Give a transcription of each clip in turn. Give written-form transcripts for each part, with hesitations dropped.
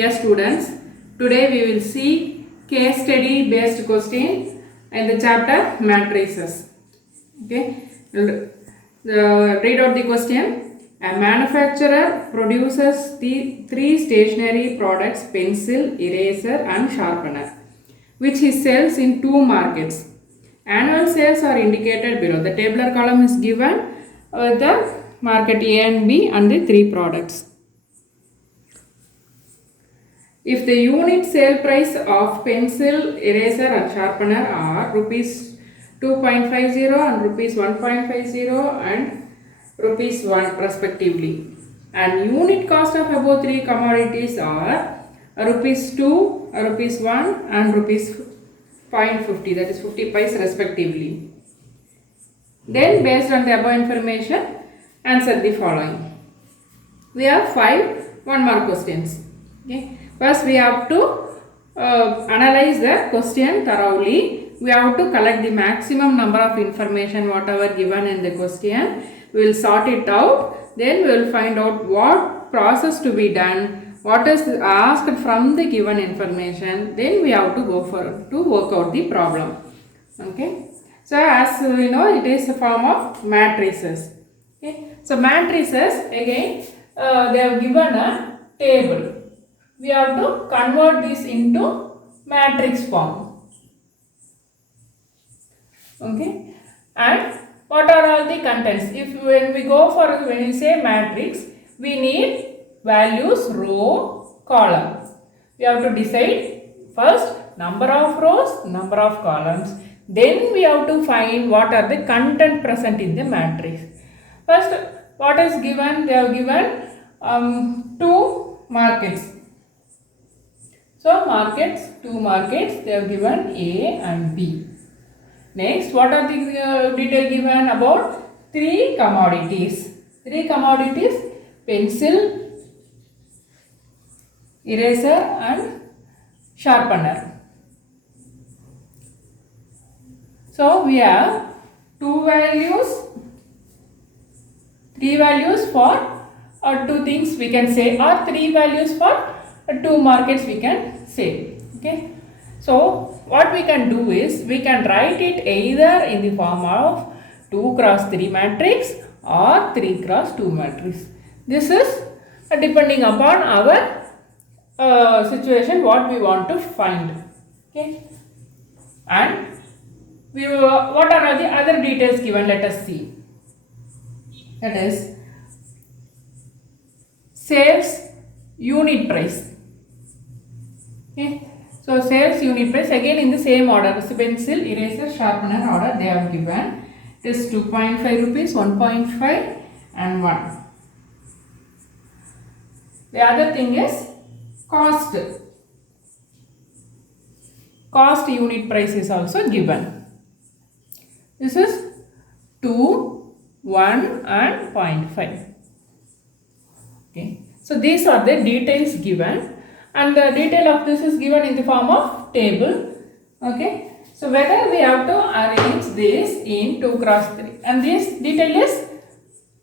Dear students, today we will see case study based question in the chapter matrices. Okay, read out the question. A manufacturer produces the three stationery products: pencil, eraser, and sharpener, which he sells in two markets. Annual sales are indicated below. The tabular column is given with the market A and B and the three products. If the unit sale price of pencil, eraser and sharpener are rupees 2.50 and rupees 1.50 and rupees 1 respectively, and unit cost of above three commodities are rupees 2, rupees 1 and rupees 0.50, that is 50 paise respectively. Then based on the above information, answer the following. We have 5 1-mark questions. Okay. First we have to analyze the question thoroughly. We have to collect the maximum number of information whatever given in the question. We will sort it out. Then we will find out what process to be done, what is asked from the given information. Then we have to go to work out the problem. Okay. So as we know, it is a form of matrices. Okay. So matrices, again they have given a table. We have to convert this into matrix form. Okay, and what are all the contents? When we say matrix, we need values, row, column. We have to decide first number of rows, number of columns. Then we have to find what are the content present in the matrix. First, what is given? They have given two markets. So markets, two markets, they have given A and B. Next, what are the detail given about three commodities? Three commodities: pencil, eraser and sharpener. So we have three values for two things we can say, or three values for two markets we can say. Okay, so what we can do is we can write it either in the form of 2 cross 3 matrix or 3 cross 2 matrix. This is depending upon our situation, what we want to find. Okay, and what are the other details given? Let us see. That is sales unit price. Okay. So sales unit price, again in the same order, pencil, eraser, sharpener order they have given. It is 2.5 rupees, 1.5 and 1. The other thing is cost. Cost unit price is also given. This is 2, 1 and 0.5. Okay. So these are the details given, and the detail of this is given in the form of table. Okay, so whether we have to arrange this in 2 cross 3, and this detail is,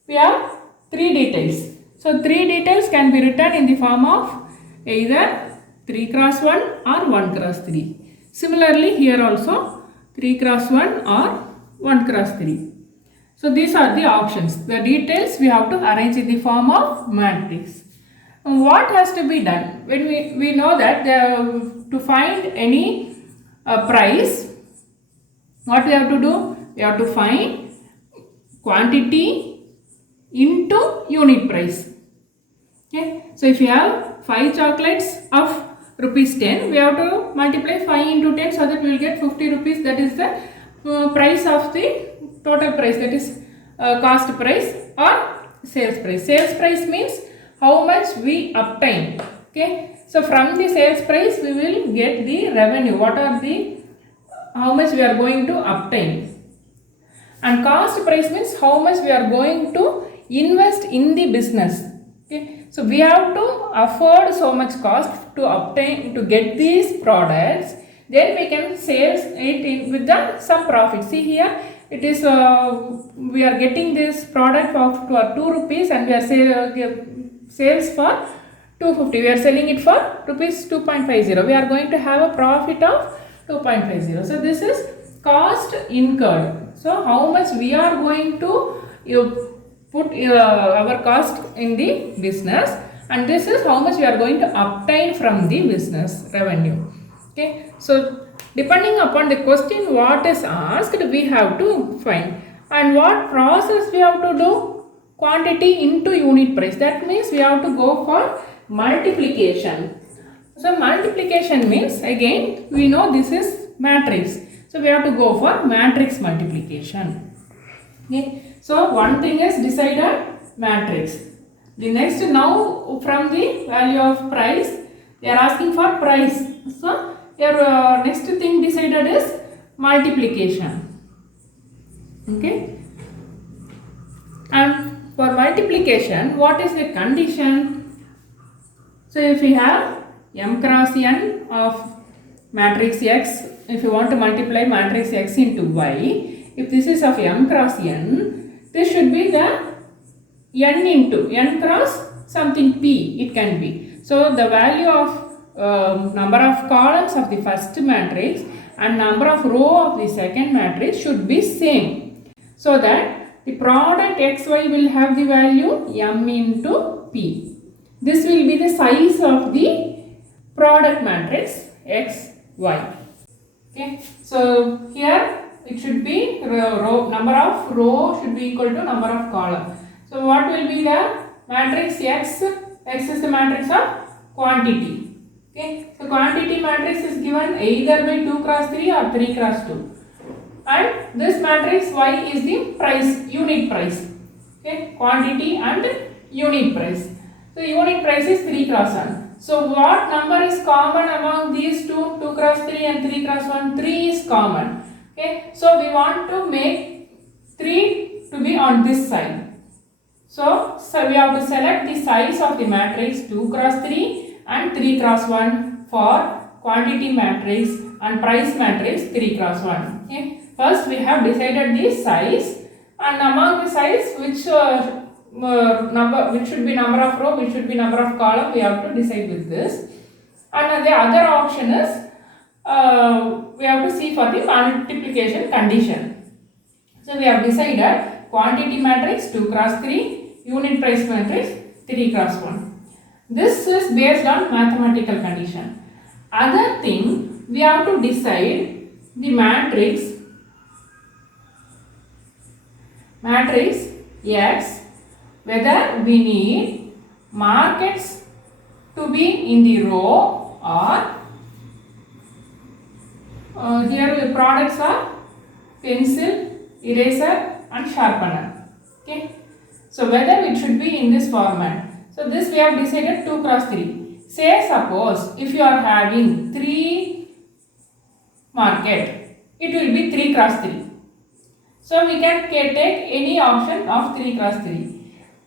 we have 3 details. So 3 details can be written in the form of either 3 cross 1 or 1 cross 3. Similarly here also 3 cross 1 or 1 cross 3. So these are the options. The details we have to arrange in the form of matrix. What has to be done? When we know that to find any price, what we have to do? We have to find quantity into unit price. Okay. So if you have 5 chocolates of rupees 10, we have to multiply 5 into 10 so that we will get 50 rupees. That is the price of the total price, that is cost price or sales price. Sales price means how much we obtain. Okay, so from the sales price we will get the revenue, how much we are going to obtain. And cost price means how much we are going to invest in the business. Okay, so we have to afford so much cost to get these products, then we can sell it with some profit. See here, it is we are getting this product of 2 rupees and we are sales for 250. We are selling it for rupees 2.50. We are going to have a profit of 2.50. So this is cost incurred. So how much we are going to put our cost in the business, and this is how much we are going to obtain from the business revenue. Okay. So depending upon the question what is asked, we have to find. And what process we have to do? Quantity into unit price. That means we have to go for multiplication. So multiplication means, again we know this is matrix. So we have to go for matrix multiplication. Okay. So one thing is decided, matrix. The next, now from the value of price, they are asking for price. So your next thing decided is multiplication. Okay. And for multiplication, what is the condition? So if we have m cross n of matrix X, if you want to multiply matrix X into Y, if this is of m cross n, this should be the n into n cross something p, it can be. So the value of number of columns of the first matrix and number of row of the second matrix should be same, so that the product xy will have the value m into p. This will be the size of the product matrix xy. Okay. So here it should be number of row should be equal to number of column. So what will be the matrix X? X is the matrix of quantity. Okay. So quantity matrix is given either by 2 cross 3 or 3 cross 2. And this matrix Y is the price, unit price. Okay. Quantity and unit price. So unit price is 3 cross 1. So what number is common among these two? 2 cross 3 and 3 cross 1. 3 is common. Okay. So we want to make 3 to be on this side. So we have to select the size of the matrix 2 cross 3 and 3 cross 1 for quantity matrix and price matrix 3 cross 1. Okay. First we have decided the size, and among the size which should be number of row, which should be number of column, we have to decide with this. And the other option is we have to see for the multiplication condition. So we have decided quantity matrix 2 cross 3, unit price matrix 3 cross 1. This is based on mathematical condition. Other thing, we have to decide the matrix X, whether we need markets to be in the row or here the products are pencil, eraser and sharpener. Okay. So whether it should be in this format. So this we have decided 2 cross 3. Say suppose if you are having 3 market, it will be 3 cross 3. So we can take any option of 3 cross 3.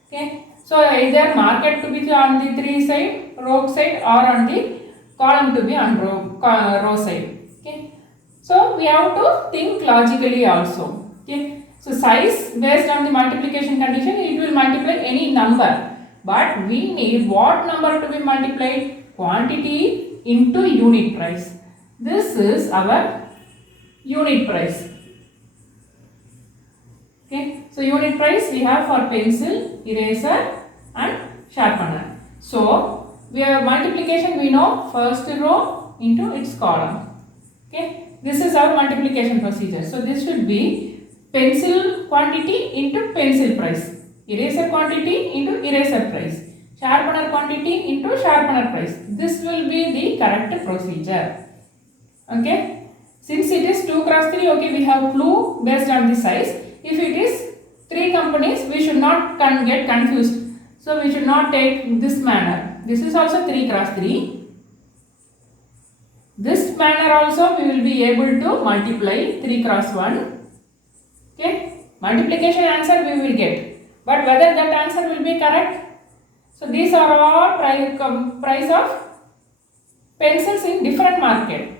Okay. So either market to be on the 3 side, row side, or on the column to be on row side. Okay. So we have to think logically also. Okay. So size based on the multiplication condition, it will multiply any number. But we need what number to be multiplied? Quantity into unit price. This is our unit price. Okay. So unit price we have for pencil, eraser and sharpener. So we have multiplication, we know first row into its column. Okay. This is our multiplication procedure. So this should be pencil quantity into pencil price, eraser quantity into eraser price, sharpener quantity into sharpener price. This will be the correct procedure. Okay. Since it is 2 cross 3, okay, we have clue based on the size. If it is 3 companies, we should not get confused. So we should not take this manner. This is also 3 cross 3. This manner also we will be able to multiply 3 cross 1. Okay. Multiplication answer we will get. But whether that answer will be correct? So these are all price of pencils in different market.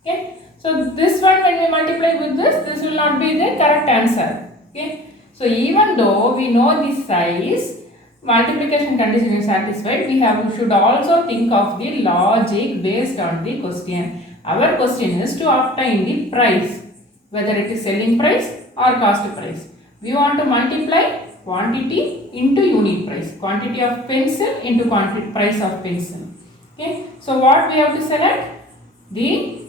Okay. So this one when we multiply with this will not be the correct answer. Okay. So even though we know the size, multiplication condition is satisfied, we should also think of the logic based on the question. Our question is to obtain the price, whether it is selling price or cost price. We want to multiply quantity into unit price, quantity of pencil into price of pencil. Okay, so what we have to select? The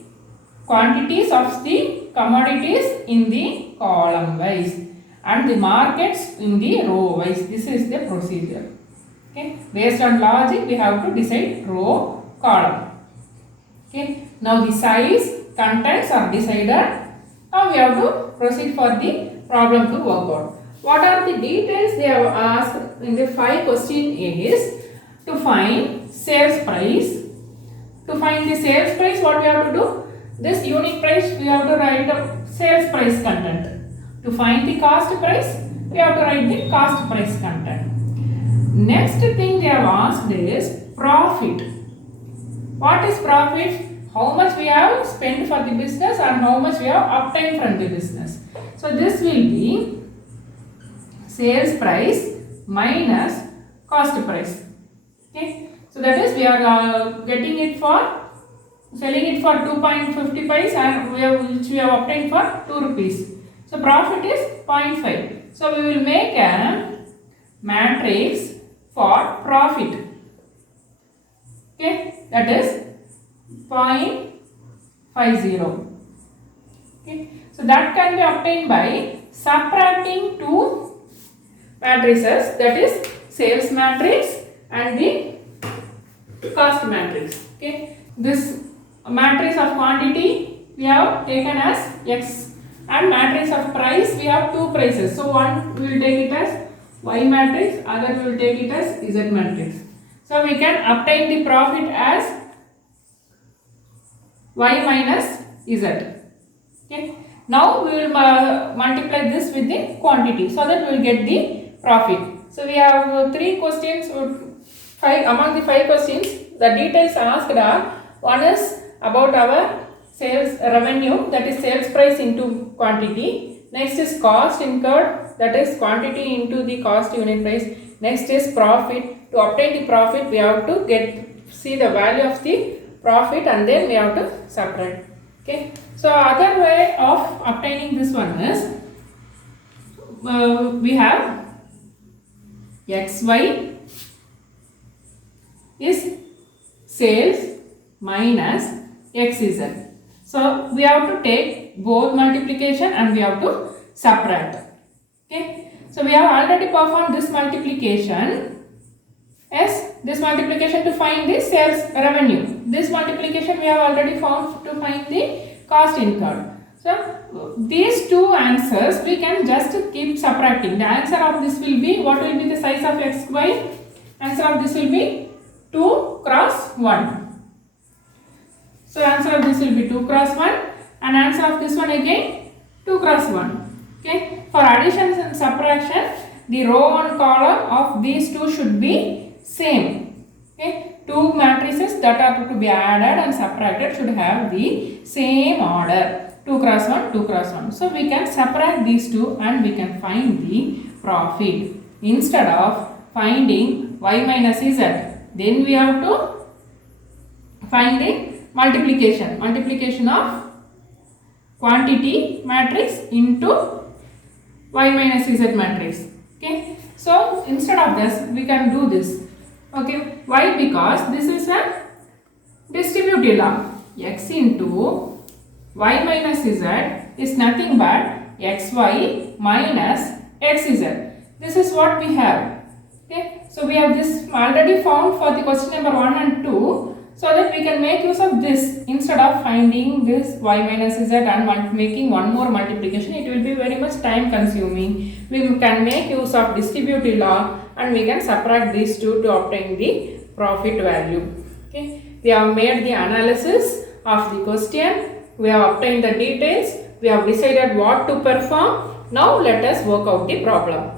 quantities of the commodities in the column wise and the markets in the row wise. This is the procedure. Okay, based on logic we have to decide row, column. Okay, now the size, contents are decided. Now we have to proceed for the problem to work out. What are the details they have asked in the 5 question is to find sales price. To find the sales price, what we have to do? This unit price we have to write the sales price content. To find the cost price, we have to write the cost price content. Next thing they have asked is profit. What is profit? How much we have spent for the business and how much we have obtained from the business. So this will be sales price minus cost price. Okay. So that is we are getting it for selling it for 2.50 paise and which we have obtained for 2 rupees. So profit is 0.5. So we will make a matrix for profit. Okay, that is 0.50. Okay, so that can be obtained by subtracting 2 matrices, that is sales matrix and the cost matrix. Okay, this matrix of quantity we have taken as X and matrix of price we have 2 prices. So one we will take it as Y matrix, other we will take it as Z matrix. So we can obtain the profit as Y minus Z. Okay. Now we will multiply this with the quantity so that we will get the profit. So we have 3 questions. Among the 5 questions, the details asked are: one is about our sales revenue, that is sales price into quantity. Next is cost incurred, that is quantity into the cost unit price. Next is profit. To obtain the profit, we have to see the value of the profit and then we have to subtract. Okay. So other way of obtaining this one is we have XY is sales minus XZ. So we have to take both multiplication and we have to subtract. Okay. So we have already performed this multiplication. Yes, this multiplication to find the sales revenue. This multiplication we have already found to find the cost incurred. So these 2 answers we can just keep subtracting. The answer of this will be, what will be the size of XY? Answer of this will be 2 cross 1. So answer of this will be 2 cross 1 and answer of this one again 2 cross 1. Okay. For additions and subtraction, the row and column of these 2 should be same. Okay. 2 matrices that are to be added and subtracted should have the same order. 2 cross 1, 2 cross 1. So we can subtract these 2 and we can find the profit. Instead of finding Y minus Z, then we have to find the multiplication of quantity matrix into Y minus Z matrix. Okay. So instead of this we can do this. Okay. Why? Because this is a distributive law. X into Y minus Z is nothing but XY minus XZ. This is what we have. Okay. So we have this already found for the question number 1 and 2. So that we can make use of this instead of finding this Y minus Z and making one more multiplication. It will be very much time consuming. We can make use of distributive law and we can subtract these 2 to obtain the profit value. Okay. We have made the analysis of the question. We have obtained the details. We have decided what to perform. Now let us work out the problem.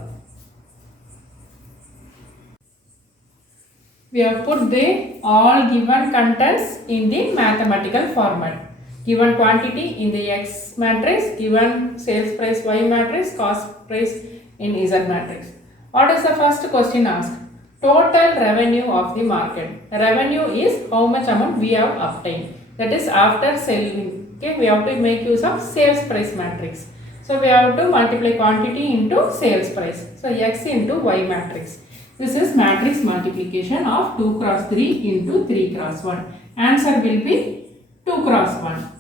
We have put the all given contents in the mathematical format. Given quantity in the X matrix, given sales price Y matrix, cost price in Z matrix. What is the first question asked? total revenue of the market. Revenue is how much amount we have obtained. That is after selling. Okay, we have to make use of sales price matrix. So we have to multiply quantity into sales price. So X into Y matrix. This is matrix multiplication of 2 cross 3 into 3 cross 1. Answer will be 2 cross 1.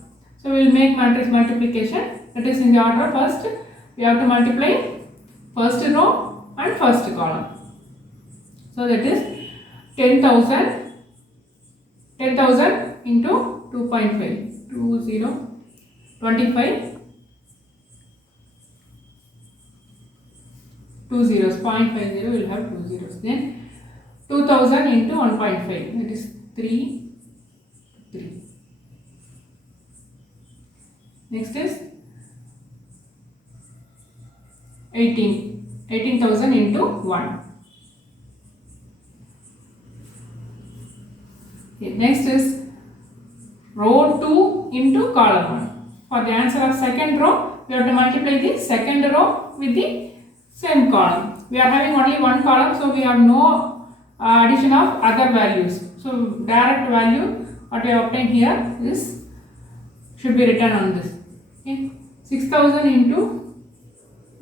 So we will make matrix multiplication. That is in the order first. We have to multiply first row and first column. So that is 10,000 into 2.5, 25, 2 zeros, 0.50 will have 2 zeros. Then 2000 into 1.5, that is 3. Next is 18,000 into 1. Okay, next is row 2 into column 1. For the answer of second row, we have to multiply the second row with the same column. We are having only one column, so we have no addition of other values. So direct value what we have obtained here is should be written on this. Okay, 6,000 into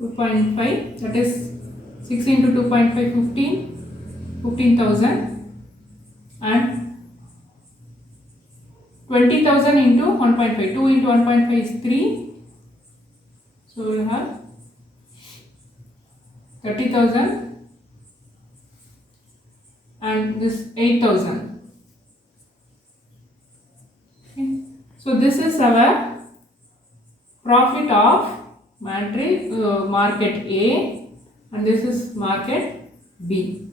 2.5, that is 6 into 2.5, 15,000, and 20,000 into 1.5, 2 into 1.5 is 3, so we will have 30,000 and this 8,000. Okay. So this is our profit of market A and this is market B.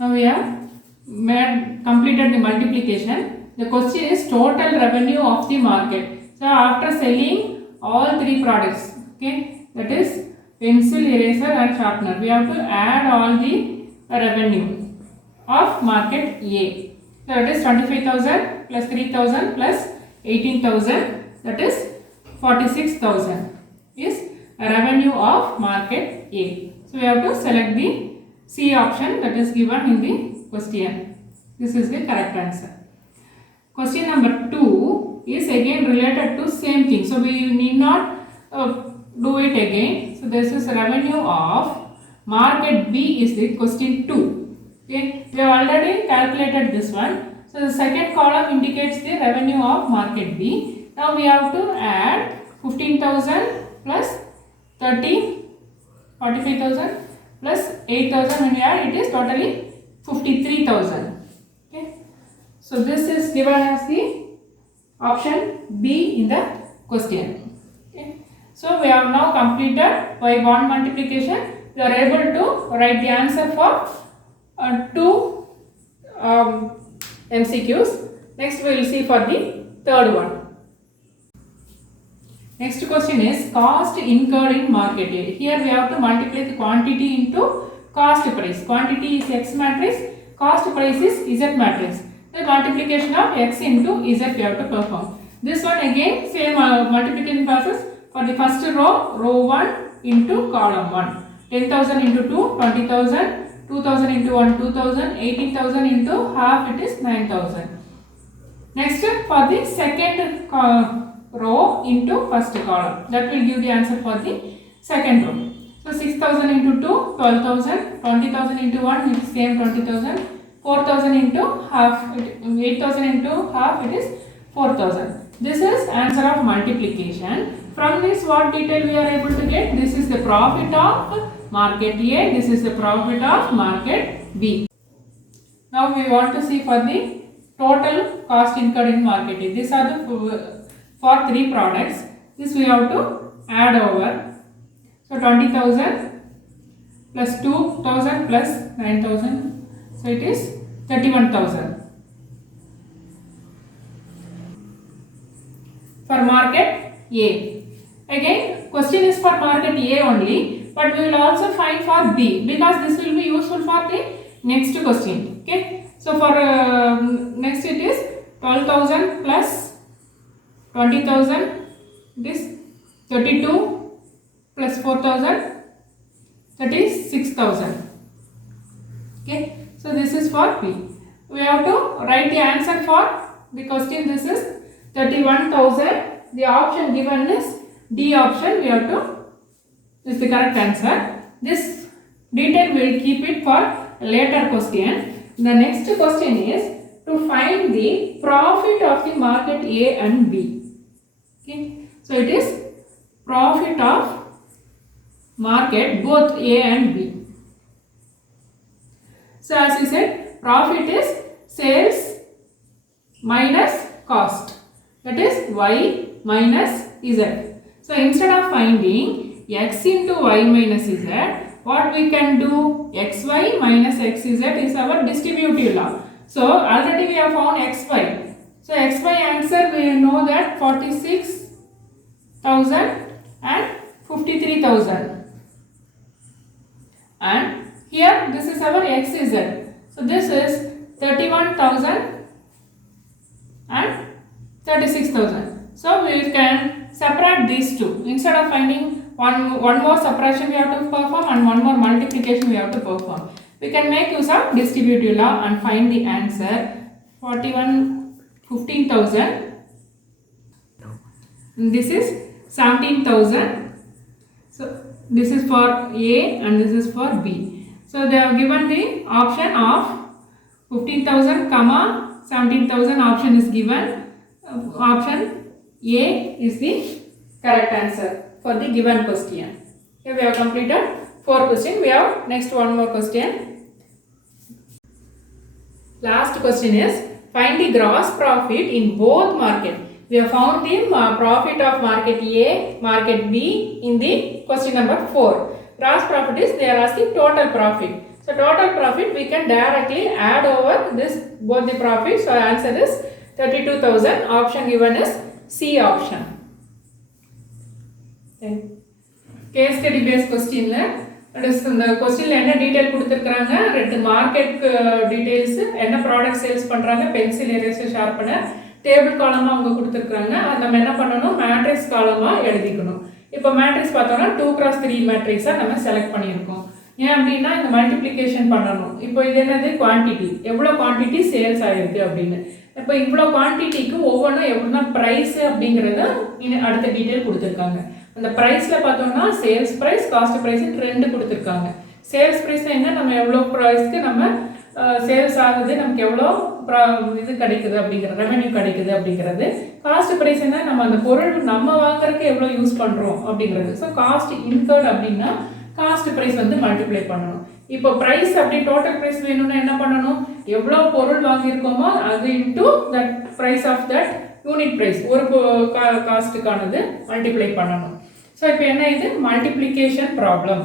Now we have completed the multiplication. The question is total revenue of the market. So after selling all three products, okay, that is pencil, eraser and sharpener, we have to add all the revenue of market A. So that is 25,000 plus 3,000 plus 18,000, that is 46,000 is revenue of market A. So we have to select the C option that is given in the question. This is the correct answer. Question number 2 is again related to same thing. So we need not do it again. So this is revenue of market B is the question 2. Okay, we have already calculated this one. So the second column indicates the revenue of market B. Now we have to add 15,000 plus 30, 45,000 plus 8,000. When we add, it is totally 53,000. Okay. So this is given as the option B in the question. Okay. So we have now completed by one multiplication. We are able to write the answer for two MCQs. Next we will see for the third one. Next question is cost incurred in market A. Here we have to multiply the quantity into cost price. Quantity is X matrix, cost price is Z matrix. The multiplication of X into Z we have to perform. This one again same multiplication process for the first row, row 1 into column 1. 10,000 into 2, 20,000, 2,000 into 1, 2,000, 18,000 into half, it is 9,000. Next for the second row into first column, that will give the answer for the second row. So 6,000 into 2, 12,000, 20,000 into 1 is same 20,000, 4,000 into half, 8,000 into half, it is 4,000. This is answer of multiplication. From this what detail we are able to get? This is the profit of market A, this is the profit of market B. Now we want to see for the total cost incurred in market A. These are the for three products. This we have to add over. So 20,000 plus 2,000 plus 9,000. So it is 31,000. For market A. Again, question is for market A only, but we will also find for B because this will be useful for the next question. Okay. So for next it is 12,000 plus 20,000, this 32 plus 4,000, that is 6,000. Okay. So is for P. We have to write the answer for the question. This is 31,000. The option given is D option. We have to, this is the correct answer. This detail we will keep it for later question. The next question is to find the profit of the market A and B. Okay, so it is profit of market both A and B. So as we said, profit is sales minus cost, that is Y minus Z. So instead of finding X into Y minus Z, what we can do, XY minus XZ is our distributive law. So already we have found XY. So XY answer we know that 46,000 and 53,000. And here this is our XZ. So this is 31,000 and 36,000. So we can separate these two. Instead of finding one more subtraction we have to perform and one more multiplication we have to perform. We can make use of distributive law and find the answer. 15,000. This is 17,000. So this is for A and this is for B. So they have given the option of 15,000 comma 17,000 option is given. Option A is the correct answer for the given question. Here we have completed 4 questions. We have next one more question. Last question is find the gross profit in both market. We have found the profit of market A, market B in the question number 4. Gross profit is they are asking total profit. So total profit we can directly add over this both the profit. So answer is 32,000. Option given is C option. Case study based question la இந்த क्वेश्चनல என்ன detail கொடுத்திருக்காங்க, ரெண்டு market details, என்ன product sales பண்றாங்க, pencil eraser sharpener, table காலமா அவங்க கொடுத்திருக்காங்க. அது நம்ம என்ன பண்ணனும், மேட்ரிக்ஸ் காலமா எழுதிக்கணும். இப்போ மேட்ரிக்ஸ் பார்த்தோம்னா 2x3 மேட்ரிக்ஸா நம்ம செலக்ட் பண்ணியிருக்கோம். ஏன் அப்படின்னா இந்த மல்டிப்ளிகேஷன் பண்ணணும். இப்போ இது என்னது, குவான்டிட்டி, எவ்வளோ குவான்டிட்டி சேல்ஸ் ஆயிருக்கு அப்படின்னு. இப்போ இவ்வளோ குவான்டிட்டிக்கு ஒவ்வொன்றும் எவ்வளோ ப்ரைஸ் அப்படிங்கிறத அடுத்த டீட்டெயில் கொடுத்துருக்காங்க. அந்த ப்ரைஸில் பார்த்தோம்னா சேல்ஸ் ப்ரைஸ், காஸ்ட் ப்ரைஸ் ரெண்டு கொடுத்துருக்காங்க. சேல்ஸ் ப்ரைஸ் என்ன, நம்ம எவ்வளோ ப்ரைஸ்க்கு நம்ம சேல்ஸ் ஆகுது, நமக்கு எவ்வளோ இது கிடைக்குது அப்படிங்கிறது, ரெவென்யூ கிடைக்குது அப்படிங்கிறது. காஸ்ட் ப்ரைஸ் என்ன, நம்ம அந்த பொருள் நம்ம வாங்குறதுக்கு எவ்வளோ யூஸ் பண்ணுறோம் அப்படிங்கிறது. ஸோ காஸ்ட் இன்கர்ட் அப்படின்னா காஸ்ட் ப்ரைஸ் வந்து மல்டிப்ளை பண்ணணும். இப்போ ப்ரைஸ் அப்படி டோட்டல் ப்ரைஸ் வேணும்னா என்ன பண்ணணும், எவ்வளோ பொருள் வாங்கியிருக்கோமோ அது into that price of that unit price, ஒரு காஸ்ட்டுக்கானது மல்டிப்ளை பண்ணணும். ஸோ இப்போ என்ன, இது multiplication problem.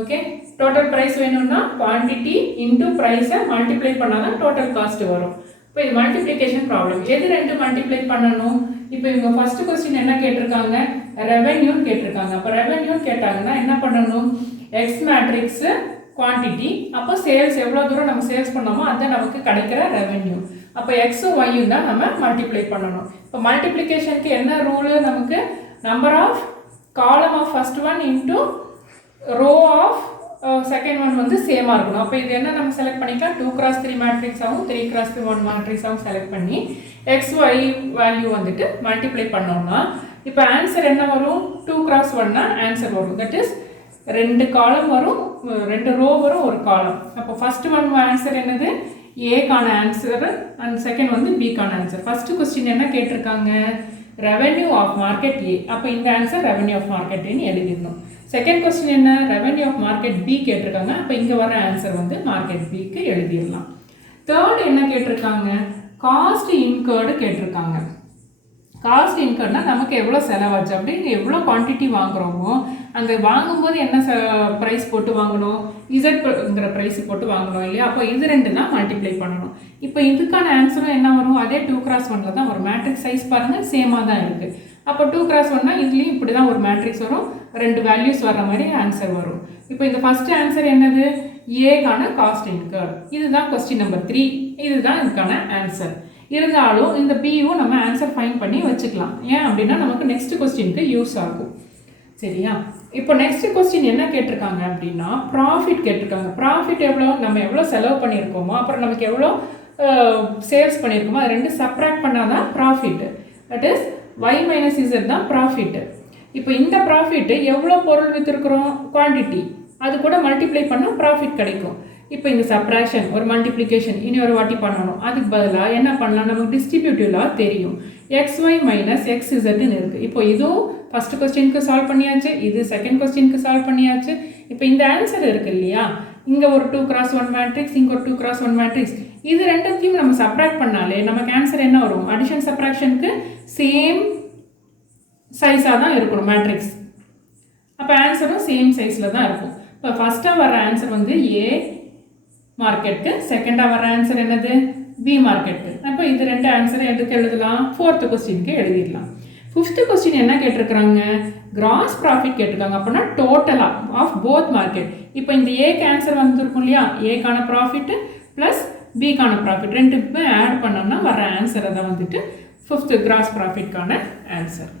Okay, total price வேணும்னா குவான்டிட்டி இன்டூ ப்ரைஸை மல்டிப்ளை பண்ணால் தான் டோட்டல் காஸ்ட் வரும். இப்போ இது மல்டிப்ளிகேஷன் ப்ராப்ளம். எது ரெண்டு மல்டிப்ளை பண்ணணும், இப்போ இவங்க ஃபர்ஸ்ட் கொஸ்டின் என்ன கேட்டிருக்காங்க, ரெவென்யூன்னு கேட்டிருக்காங்க. அப்போ ரெவென்யூன்னு கேட்டாங்கன்னா என்ன பண்ணணும், எக்ஸ் மேட்ரிக்ஸு குவான்டிட்டி, அப்போ சேல்ஸ் எவ்வளோ தூரம் நம்ம சேல்ஸ் பண்ணோமோ அதுதான் நமக்கு கிடைக்கிற ரெவென்யூ. அப்போ எக்ஸும் ஒய்யும் தான் நம்ம மல்டிப்ளை பண்ணணும். இப்போ மல்டிப்ளிகேஷனுக்கு என்ன ரூலு, நமக்கு number of column of first one into row of second one வந்து சேமாக இருக்கணும். அப்போ இது என்ன நம்ம செலக்ட் பண்ணிக்கலாம், 2x3 மேட்ரிக்ஸாகவும் 3x1 மேட்ரிக்ஸாகவும் செலக்ட் பண்ணி எக்ஸ் ஒய் வேல்யூ வந்துட்டு மல்டிப்ளை பண்ணோம்னா இப்போ ஆன்சர் என்ன வரும், 2x1 ஆன்சர் வரும். தட் இஸ் ரெண்டு காலம் வரும், ரெண்டு ரோ வரும், ஒரு காலம். அப்போ ஃபர்ஸ்ட் ஒன் ஆன்சர் என்னது, ஏக்கான ஆன்சர் அண்ட் செகண்ட் வந்து பிக்கான ஆன்சர். ஃபர்ஸ்ட் கொஸ்டின் என்ன கேட்டிருக்காங்க, ரெவென்யூ ஆஃப் மார்க்கெட் ஏ. அப்போ இந்த ஆன்சர் ரெவென்யூ ஆஃப் மார்க்கெட் ஏன்னு எழுதிடணும். செகண்ட் கொஸ்டின் என்ன, ரெவென்யூ ஆஃப் மார்க்கெட் பி கேட்டிருக்காங்க. அப்போ இங்கே வர ஆன்சர் வந்து மார்க்கெட் பிக்கு எழுதிடலாம். தேர்ட் என்ன கேட்டிருக்காங்க, காஸ்ட் இன்கர்டு கேட்டிருக்காங்க. காஸ்ட் இன்கர்ட்னா நமக்கு எவ்வளோ செலவாச்சு அப்படின்னு, எவ்வளோ குவான்டிட்டி வாங்குகிறோமோ அந்த வாங்கும்போது என்ன ப்ரைஸ் போட்டு வாங்கணும், இசட்ங்கிற ப்ரைஸ் போட்டு வாங்கணும் இல்லையா. அப்போ இது ரெண்டு தான் மல்டிப்ளை பண்ணணும். இப்போ இதுக்கான ஆன்சரும் என்ன வரும், அதே 2x1 தான் வரும். மேட்ரிக்ஸ் சைஸ் பாருங்கள் சேமாக தான் இருக்குது. அப்போ 2x1 இதுலேயும் இப்படி தான் ஒரு மேட்ரிக்ஸ் வரும், ரெண்டு வேல்யூஸ் வர்ற மாதிரி ஆன்சர் வரும். இப்போ இந்த ஃபஸ்ட்டு ஆன்சர் என்னது, ஏக்கான காஸ்ட் இன்கர்ட். இதுதான் கொஸ்டின் நம்பர் 3, இதுதான் இதுக்கான ஆன்சர். இருந்தாலும் இந்த பியும் நம்ம ஆன்சர் ஃபைண்ட் பண்ணி வச்சுக்கலாம். ஏன் அப்படின்னா நமக்கு நெக்ஸ்ட் கொஸ்டினுக்கு யூஸ் ஆகும். சரியா. இப்போ நெக்ஸ்ட் கொஸ்டின் என்ன கேட்டிருக்காங்க அப்படின்னா ப்ராஃபிட் கேட்டிருக்காங்க. ப்ராஃபிட் எவ்வளோ, நம்ம எவ்வளோ செலவு பண்ணியிருக்கோமோ அப்புறம் நமக்கு எவ்வளோ சேல்ஸ் பண்ணியிருக்கோமோ அது ரெண்டு சப்ராக்ட் பண்ணால் தான் profit. That is y minus Z தான் ப்ராஃபிட்டு. இப்போ இந்த ப்ராஃபிட்டு எவ்வளோ பொருள் விற்றுருக்குறோம் குவான்டிட்டி அது கூட மல்டிப்ளை பண்ணால் ப்ராஃபிட் கிடைக்கும். இப்போ இந்த சப்ராக்ஷன் ஒரு மல்டிப்ளிகேஷன் இனி ஒரு வாட்டி பண்ணணும். அதுக்கு பதிலாக என்ன பண்ணலாம், நமக்கு டிஸ்ட்ரிபியூட்டிவ் லா தெரியும். xy மைனஸ் xzன்னு இருக்குது. இப்போ இதுவும் ஃபஸ்ட் கொஸ்டினுக்கு சால்வ் பண்ணியாச்சு, இது செகண்ட் கொஸ்டினுக்கு சால்வ் பண்ணியாச்சு. இப்போ இந்த ஆன்சர் இருக்குது இல்லையா, இங்கே ஒரு 2x1 மேட்ரிக்ஸ், இங்கே ஒரு 2x1 மேட்ரிக்ஸ், இது ரெண்டுத்தையும் நம்ம சப்ராக்ட் பண்ணாலே நமக்கு ஆன்சர் என்ன வரும், அடிஷன் சப்ராக்ஷனுக்கு சேம் சைஸாக தான் இருக்கணும் மேட்ரிக்ஸ். அப்போ ஆன்சரும் சேம் சைஸில் தான் இருக்கும். இப்போ ஃபஸ்ட்டாக வர ஆன்சர் வந்து ஏ மார்க்கெட்டுக்கு, செகண்டாக வர ஆன்சர் என்னது பி மார்க்கெட்டுக்கு. அப்போ இது ரெண்டு ஆன்சரை எதுக்கு எழுதலாம், ஃபோர்த்து கொஸ்டினுக்கு எழுதிடலாம். ஃபிஃப்த்து கொஸ்டின் என்ன கேட்டிருக்கிறாங்க, கிராஸ் ப்ராஃபிட் கேட்டிருக்காங்க. அப்படின்னா டோட்டலாக ஆஃப் போத் மார்க்கெட். இப்போ இந்த ஏக்கு ஆன்சர் வந்துருக்கும் இல்லையா, ஏக்கான ப்ராஃபிட்டு ப்ளஸ் பிக்கான ப்ராஃபிட் ரெண்டுக்குமே ஆட் பண்ணோம்னா வர ஆன்சரை தான் வந்துட்டு ஃபிஃப்த்து கிராஸ் ப்ராஃபிட்கான ஆன்சர்.